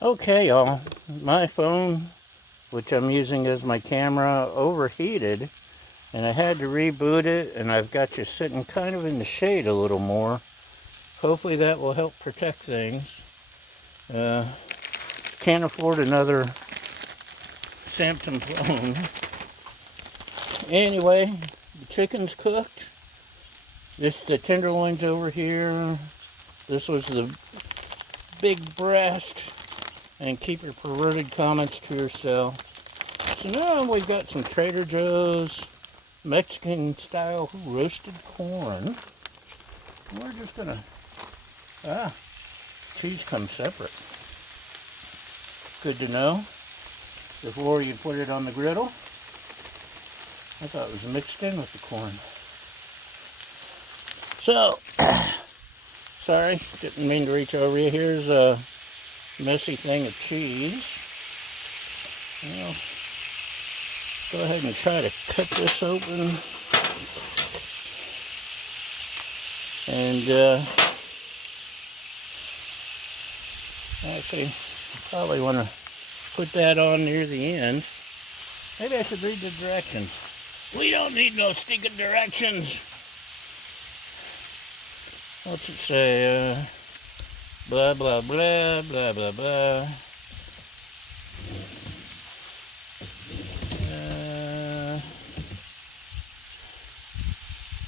Okay, y'all, my phone, which I'm using as my camera, overheated, and I had to reboot it, and I've got you sitting kind of in the shade a little more. Hopefully that will help protect things. Can't afford another Samsung phone. Anyway, the chicken's cooked. The tenderloin's over here. This was the big breast. And keep your perverted comments to yourself. So now we've got some Trader Joe's Mexican style roasted corn. And we're just gonna, cheese comes separate. Good to know. Before you put it on the griddle, I thought it was mixed in with the corn. So, sorry, didn't mean to reach over you. Here's a messy thing of cheese. Well, go ahead and try to cut this open. And actually, probably want to put that on near the end. Maybe I should read the directions. We don't need no stinking directions. What's it say? Blah, blah, blah, blah, blah, blah.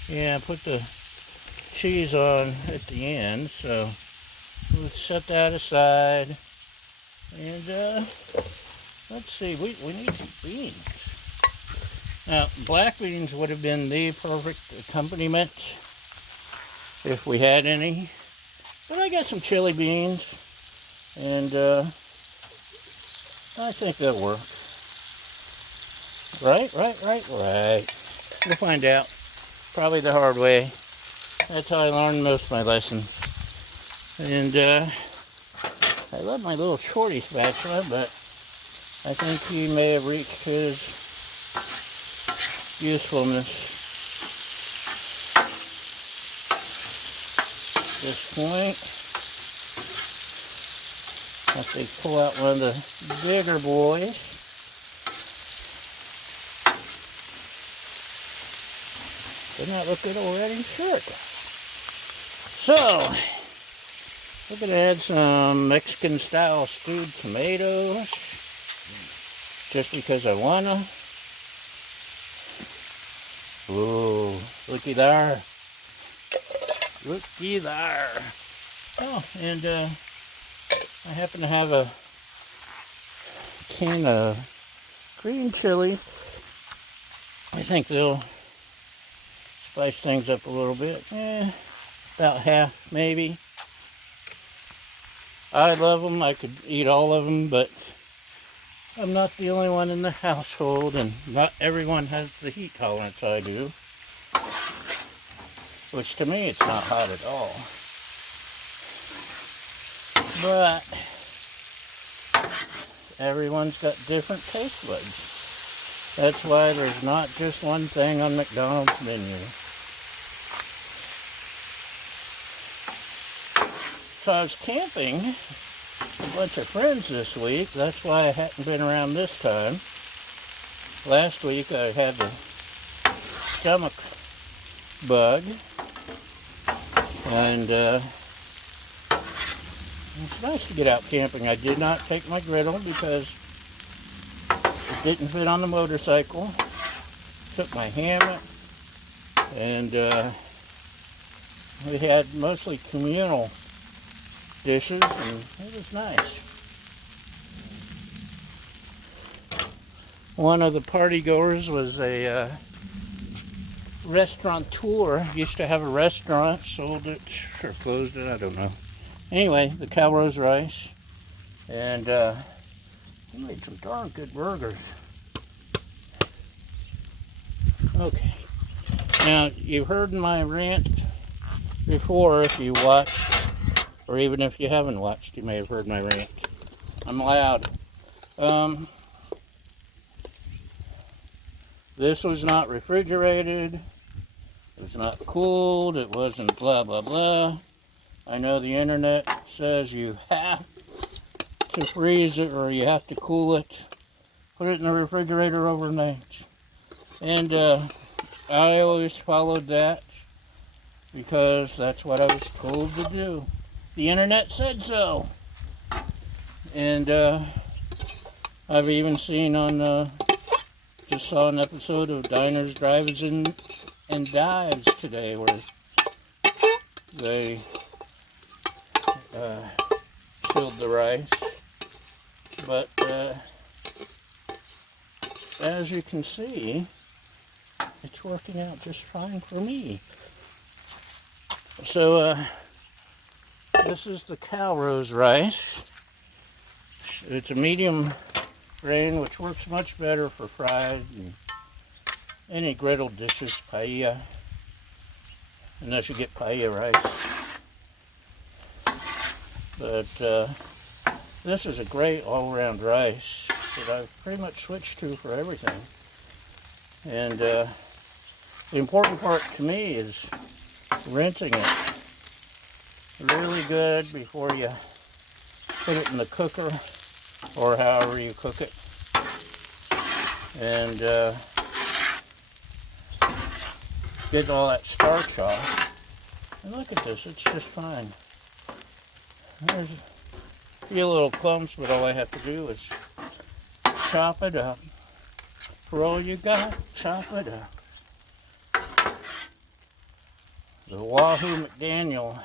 Yeah, put the cheese on at the end, so let's set that aside. And let's see, we need some beans. Now, black beans would have been the perfect accompaniment if we had any. But I got some chili beans, and I think they'll work. Right. We'll find out. Probably the hard way. That's how I learned most of my lessons. And I love my little shorty spatula, but I think he may have reached his usefulness at this point. If they pull out one of the bigger boys. Doesn't that look good already? Sure it does. So, we're going to add some Mexican style stewed tomatoes. Just because I want to. Ooh, looky there. Looky there. Oh, and I happen to have a can of green chili. I think they'll spice things up a little bit. About half, maybe. I love them. I could eat all of them, but I'm not the only one in the household, and not everyone has the heat tolerance I do. Which to me, it's not hot at all. But everyone's got different taste buds. That's why there's not just one thing on McDonald's menu. So I was camping with a bunch of friends this week. That's why I hadn't been around this time. Last week I had the stomach bug. And it's nice to get out camping. I did not take my griddle because it didn't fit on the motorcycle. Took my hammock, and we had mostly communal dishes, and it was nice. One of the party goers was a restaurateur. Used to have a restaurant, sold it or closed it, I don't know. Anyway, the Calrose rice, and he made some darn good burgers. Okay, now you've heard my rant before. If you watched, or even if you haven't watched, you may have heard my rant. I'm loud. This was not refrigerated. It was not cooled. It wasn't blah, blah, blah. I know the internet says you have to freeze it or you have to cool it, put it in the refrigerator overnight. And I always followed that because that's what I was told to do. The internet said so. And I've even seen on, just saw an episode of Diners, Drive-Ins, and Dives today where they chilled the rice. But as you can see, it's working out just fine for me. So this is the Calrose rice. It's a medium grain, which works much better for fried and any griddle dishes, paella, unless you get paella rice. But this is a great all-around rice that I've pretty much switched to for everything. And the important part to me is rinsing it really good before you put it in the cooker or however you cook it. And get all that starch off. And look at this, it's just fine. There's a few little clumps, but all I have to do is chop it up. For all you got, chop it up. The Wahoo McDaniel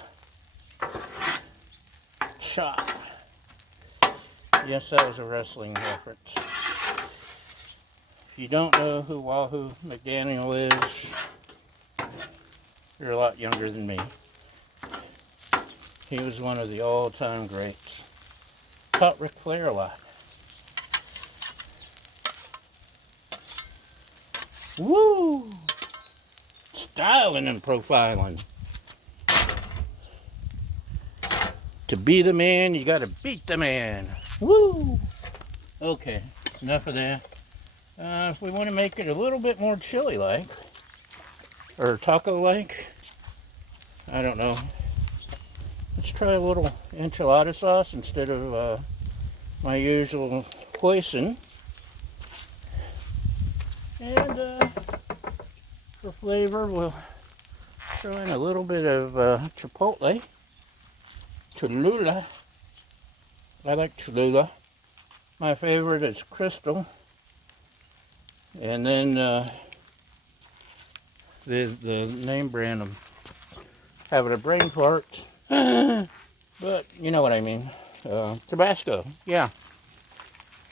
chop. Yes, that was a wrestling reference. If you don't know who Wahoo McDaniel is, you're a lot younger than me. He was one of the all-time greats. Taught Ric Flair a lot. Woo! Styling and profiling. To be the man, you gotta beat the man. Woo! Okay, enough of that. If we want to make it a little bit more chili-like, or taco-like, I don't know. Let's try a little enchilada sauce instead of my usual hoisin. And for flavor, we'll throw in a little bit of chipotle. Cholula. I like Cholula. My favorite is Crystal. And then the name brand, I'm having a brain fart. But you know what I mean. Tabasco, yeah.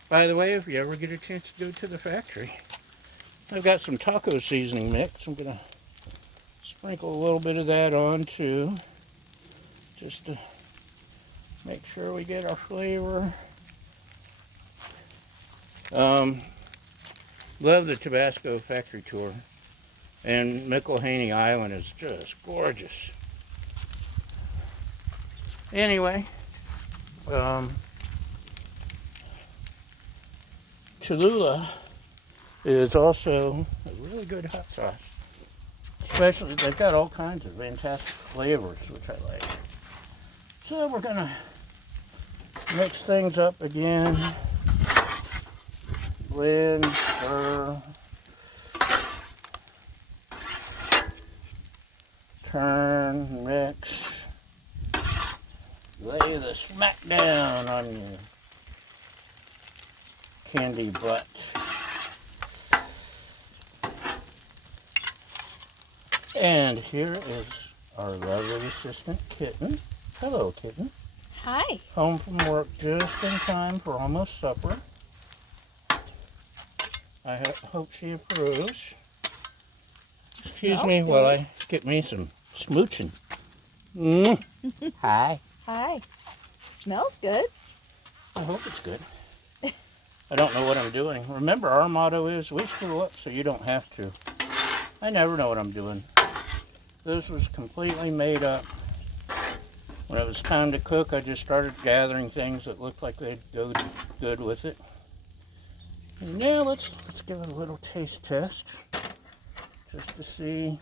By the way, if you ever get a chance to go to the factory, I've got some taco seasoning mix. I'm going to sprinkle a little bit of that on too, just to make sure we get our flavor. Love the Tabasco factory tour. And McIlhaney Island is just gorgeous. Anyway, Cholula is also a really good hot sauce. Especially, they've got all kinds of fantastic flavors, which I like. So we're going to mix things up again. Blend, stir, turn, mix. Lay the smack down on your candy butt. And here is our lovely assistant, Kitten. Hello, Kitten. Hi. Home from work just in time for almost supper. I hope she approves. Excuse me while I get me some smooching. Hi. Hi. Smells good. I hope it's good. I don't know what I'm doing. Remember, our motto is, we screw up so you don't have to. I never know what I'm doing. This was completely made up. When it was time to cook, I just started gathering things that looked like they'd go good with it. And now let's give it a little taste test, just to see.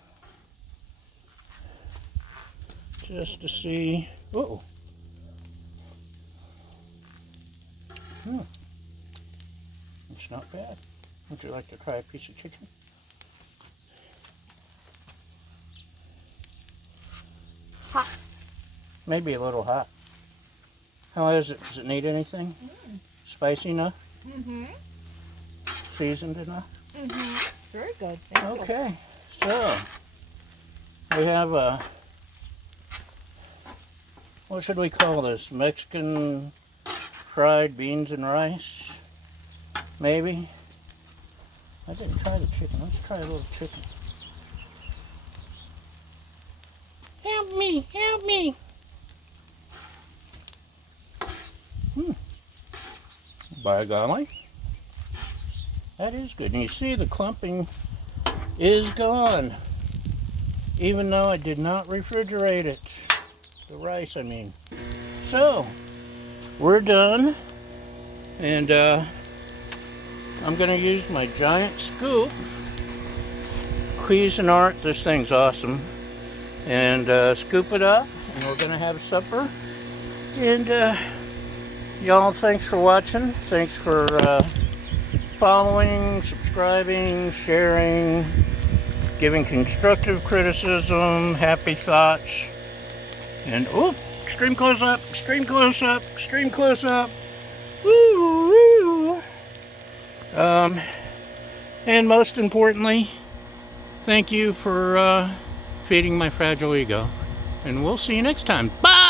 It's not bad. Would you like to try a piece of chicken? Hot. Maybe a little hot. How is it? Does it need anything? Spicy enough? Mm-hmm. Seasoned enough? Mm-hmm. Very good. Thank you. Okay, so we have a, what should we call this? Mexican fried beans and rice? Maybe? I didn't try the chicken. Let's try a little chicken. Help me! Help me! By golly. That is good. And you see the clumping is gone. Even though I did not refrigerate it. The rice, I mean. So, we're done. And I'm going to use my giant scoop. Cuisinart, this thing's awesome. And scoop it up. And we're going to have supper. And y'all, thanks for watching. Thanks for following, subscribing, sharing, giving constructive criticism, happy thoughts, and extreme close up, extreme close up, extreme close up. Woo, woo. And most importantly, thank you for feeding my fragile ego. And we'll see you next time. Bye!